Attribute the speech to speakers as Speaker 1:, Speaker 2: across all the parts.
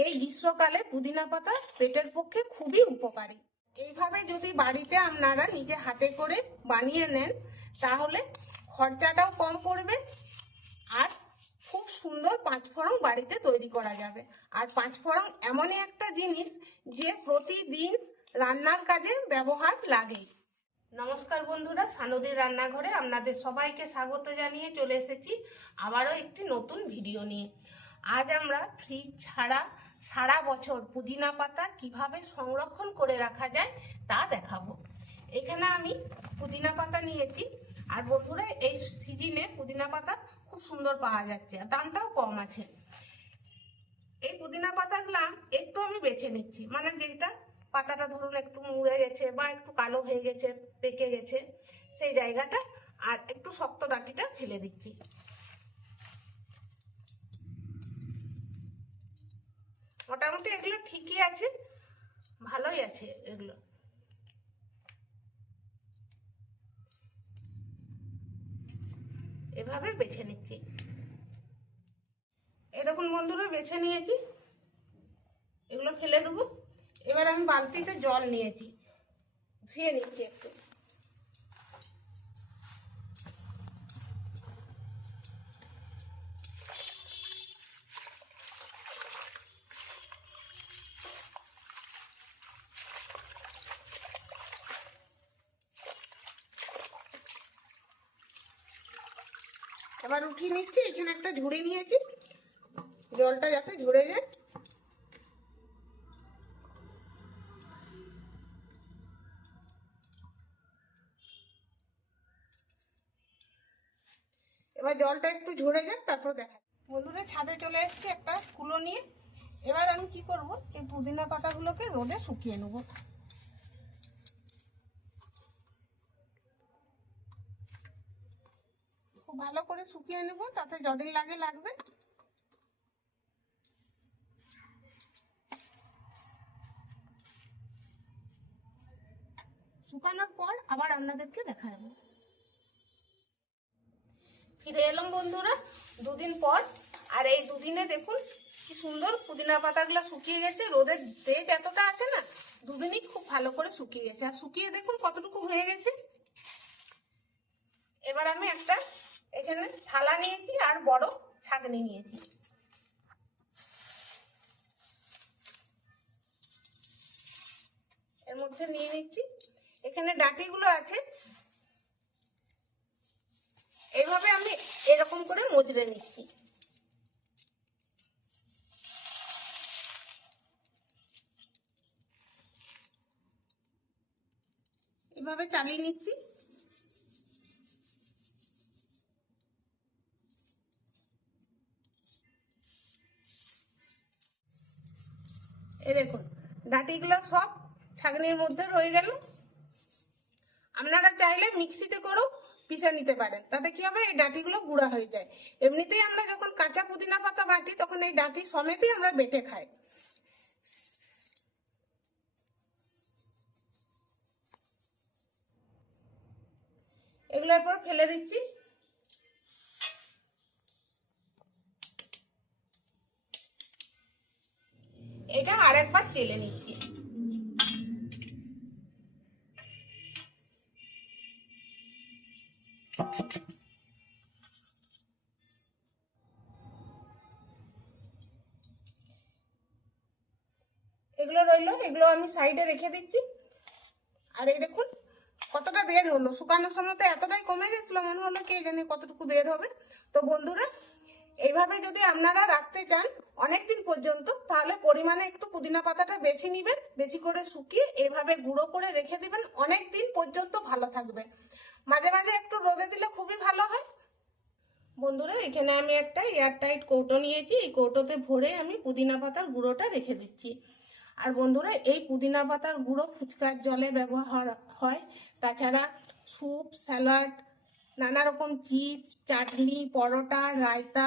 Speaker 1: এই গ্রীষ্মকালে পুদিনা পাতা পেটের পক্ষে খুবই উপকারী। এইভাবে যদি বাড়িতে আপনারা নিজে হাতে করে বানিয়ে নেন, তাহলে খরচাটাও কম পড়বে আর খুব সুন্দর পাঁচফোড়ন বাড়িতে তৈরি করা যাবে। আর পাঁচফোড়ন এমনই একটা জিনিস যে প্রতিদিন রান্নার কাজে ব্যবহার লাগে নমস্কার বন্ধুরা সানদীর রান্নাঘরে আপনাদের সবাইকে স্বাগত জানিয়ে চলে এসেছি আবারও একটি নতুন ভিডিও নিয়ে। আজ আমরা ফ্রিজ ছাড়া সারা বছর পুদিনা পাতা কীভাবে সংরক্ষণ করে রাখা যায় তা দেখাবো। এখানে আমি পুদিনা পাতা নিয়েছি। আর বন্ধুরা, এই সিজনে পুদিনা পাতা খুব সুন্দর পাওয়া যাচ্ছে আর দামটাও কম আছে। এই পুদিনা পাতাগুলো একটু আমি বেছে নিচ্ছি। মানে যেটা পাতাটা ধরুন একটু মুড়ে গেছে বা একটু কালো হয়ে গেছে, পেকে গেছে, সেই জায়গাটা আর একটু শক্ত ডাঁটিটা ফেলে দিচ্ছি। মোটামুটি এগুলো ঠিকই আছে। ভালোই আছে এগুলো। এভাবে বেছে নিচ্ছি। দেখুন বন্ধুরা, বেছে নিয়েছি। এগুলো ফেলে দেবো। এবার আমি বালতিতে জল নিয়েছি। ধুয়ে নিচ্ছি একটু। এবার উঠিয়ে নিচ্ছি, এখানে একটা ঝুড়ি নিয়েছি। জলটা যাতে ঝরে যায়। এবার জলটা একটু ঝরে যাক, তারপর দেখা বন্ধুরা ছাদে চলে এসেছি একটা কুলো নিয়ে। এবার আমি কি করব? এই পুদিনা পাতাগুলোকে রোদে শুকিয়ে নেব। খুব ভালো করে শুকিয়ে নেব, তাতে যদিন লাগে লাগবে। শুকানোর পর আবার আপনাদেরকে দেখা যাবে ফিরে এলাম বন্ধুরা, দুদিন পর। আর এই দুদিনে দেখুন কি সুন্দর পুদিনা পাতাগুলো শুকিয়ে গেছে, রোদের তেজ এতটা আছে না, দুদিনই খুব ভালো করে শুকিয়ে গেছে। আর শুকিয়ে দেখুন কতটুকু হয়ে গেছে। এবার আমি একটা এখানে থালা নিয়েছি আর বড় ছাগনি নিয়েছি। এর মধ্যে নিয়ে নিচ্ছি। এখানে ডাঁটিগুলো আছে। এইভাবে আমি এরকম করে মুচড়ে নিচ্ছি। এভাবে চালিয়ে নিচ্ছি। এই দেখুন ডাঁটিগুলো সব ছাগনির মধ্যে রয়ে গেল। আপনারা চাইলে মিক্সিতে করেও পিষে নিতে পারেন, তাতে কি হবে, এই ডাঁটিগুলো গুঁড়া হয়ে যায়। এমনিতেই আমরা যখন কাঁচা পুদিনা পাতা বাটি, তখন এই ডাঁটি সমেতই আমরা বেটে খাই। এগুলো এরপর ফেলে দিচ্ছি। এটা আরেকবার চেলে নিচ্ছি। এগুলো রইল, এগুলো আমি সাইডে রেখে দিচ্ছি। আর এই দেখুন, কতটা বের হলো? শুকানোর সময় তো এতটাই কমে গেছিল, মনে হলো কে জানে কতটুকু বের হবে। তো বন্ধুরা এইভাবে যদি আপনারা রাখতে চান অনেক দিন পর্যন্ত, তাহলে পরিমাণে একটু পুদিনা পাতাটা বেশি নেবেন, বেশি করে শুকিয়ে এইভাবে গুঁড়ো করে রেখে দিবেন। অনেক দিন পর্যন্ত ভালো থাকবে। মাঝে মাঝে একটু রোদে দিলে খুবই ভালো হয়। বন্ধুরা, এখানে আমি একটা এয়ারটাইট কৌটো নিয়েছি। এই কৌটোতে ভরে আমি পুদিনা পাতার গুঁড়োটা রেখে দিচ্ছি। আর বন্ধুরা, এই পুদিনা পাতার গুঁড়ো ফুচকার জলে ব্যবহার হয়। তাছাড়া স্যুপ, স্যালাড নানা রকম চিপস, চাটনি, পরোটা, রায়তা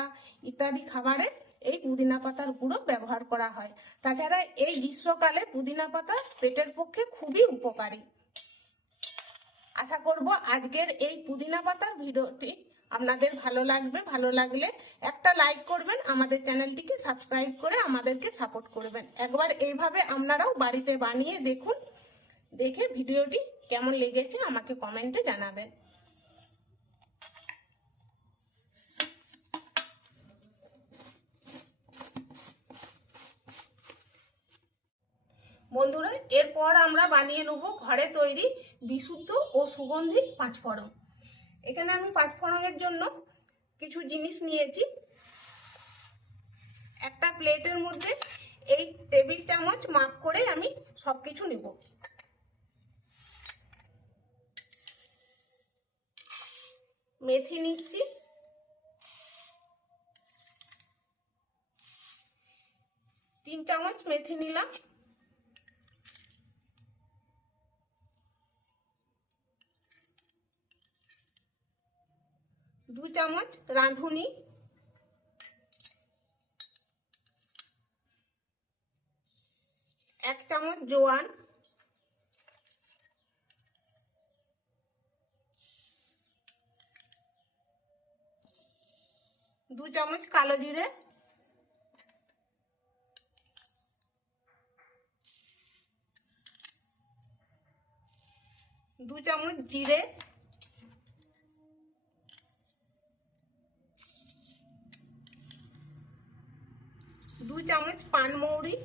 Speaker 1: ইত্যাদি খাবারে এই পুদিনা পাতার গুঁড়ো ব্যবহার করা হয়। তাছাড়া এই গ্রীষ্মকালে পুদিনা পাতা পেটের পক্ষে খুবই উপকারী। আশা করব আজকের এই পুদিনা পাতার ভিডিওটি আপনাদের ভালো লাগবে। ভালো লাগলে একটা লাইক করবেন, আমাদের চ্যানেলটিকে সাবস্ক্রাইব করে আমাদেরকে সাপোর্ট করবেন। একবার এইভাবে আপনারাও বাড়িতে বানিয়ে দেখুন, দেখে ভিডিওটি কেমন লেগেছে আমাকে কমেন্টে জানাবেন। বন্ধুরা, এরপর আমরা বানিয়ে নেব ঘরে তৈরি বিশুদ্ধ ও সুগন্ধি পাঁচফোড়ন। এখানে আমি পাঁচফোড়নের জন্য কিছু জিনিস নিয়েছি। একটা প্লেটের মধ্যে এই টেবিল চামচ মাপ করে আমি সব কিছু নিব। মেথি নিচ্ছি। তিন চামচ মেথি নিলাম। দু চামচ রাঁধুনি। এক চামচ জোয়ান। দু চামচ কালো জিরে। দু চামচ জিরে। দু চামচ পানমৌরি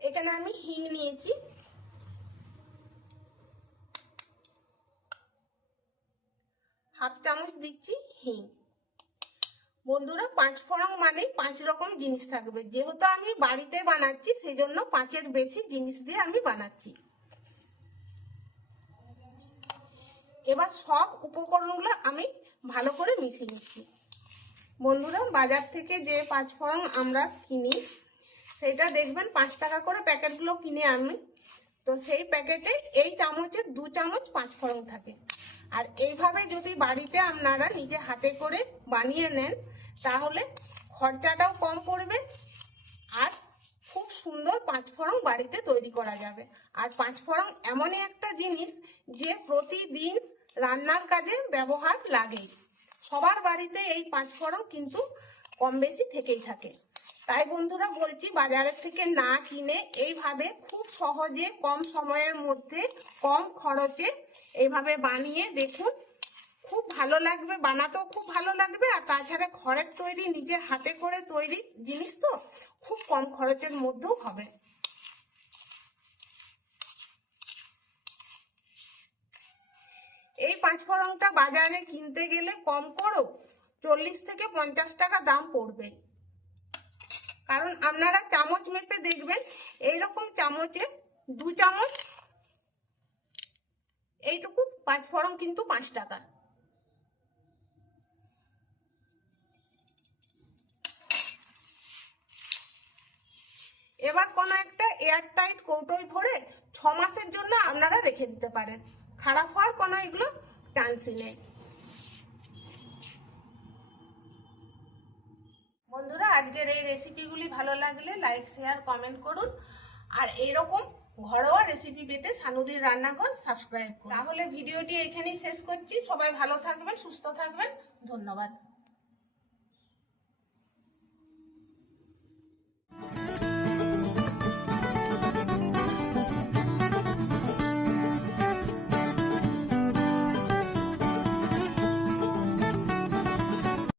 Speaker 1: এখানে আমি হিং নিয়েছি। হাফ চামচ দিচ্ছি হিং। বন্ধুরা, পাঁচ ফোড়ন মানে পাঁচ রকম জিনিস থাকবে। যেহেতু আমি বাড়িতে বানাচ্ছি সেই জন্য পাঁচের বেশি জিনিস দিয়ে আমি বানাচ্ছি। এবার সব উপকরণগুলো আমি ভালো করে মিশিয়ে নিচ্ছি। বন্ধুরা, বাজার থেকে যে পাঁচফোড়ন আমরা কিনি সেটা দেখবেন পাঁচ টাকা করে প্যাকেটগুলো কিনে আমি। তো সেই প্যাকেটে এই চামচের দু চামচ পাঁচফোড়ন থাকে। আর এইভাবে যদি বাড়িতে আপনারা নিজে হাতে করে বানিয়ে নেন, তাহলে খরচাটাও কম পড়বে আর খুব সুন্দর পাঁচফোড়ন বাড়িতে তৈরি করা যাবে। আর পাঁচফোড়ন এমনই একটা জিনিস যে প্রতিদিন রান্নার কাজে ব্যবহার লাগেই। সবার বাড়িতে এই পাঁচফোড়ন কিন্তু কম বেশি থেকেই থাকে। তাই বন্ধুরা বলছি, বাজারের থেকে না কিনে এইভাবে খুব সহজে কম সময়ের মধ্যে, কম খরচে এইভাবে বানিয়ে দেখুন। খুব ভালো লাগবে, বানাতেও খুব ভালো লাগবে, আর তাছাড়া ঘরের তৈরি নিজে হাতে করে তৈরি জিনিস তো খুব কম খরচের মধ্যেও হবে এই পাঁচফোড়নটা বাজারে কিনতে গেলে কম করো, চল্লিশ থেকে পঞ্চাশ টাকা দাম পড়বে। কারণ আপনারা চামচ মেপে দেখবেন, এইরকম চামচে দু চামচ, এইটুকু পাঁচফোড়ন কিন্তু পাঁচ টাকা। এবার কোনো একটা এয়ারটাইট কৌটোয় ভরে ছ মাসের জন্য আপনারা রেখে দিতে পারেন। খারাপ হওয়ার কোনো এগুলো চান্সই নেই বন্ধুরা, আজকের এই রেসিপিগুলি ভালো লাগলে লাইক শেয়ার কমেন্ট করুন। আর এরকম ঘরোয়া রেসিপি পেতে সানুদির রান্নাঘর সাবস্ক্রাইব করুন। তাহলে ভিডিওটি এখানেই শেষ করছি। সবাই ভালো থাকবেন, সুস্থ থাকবেন। ধন্যবাদ।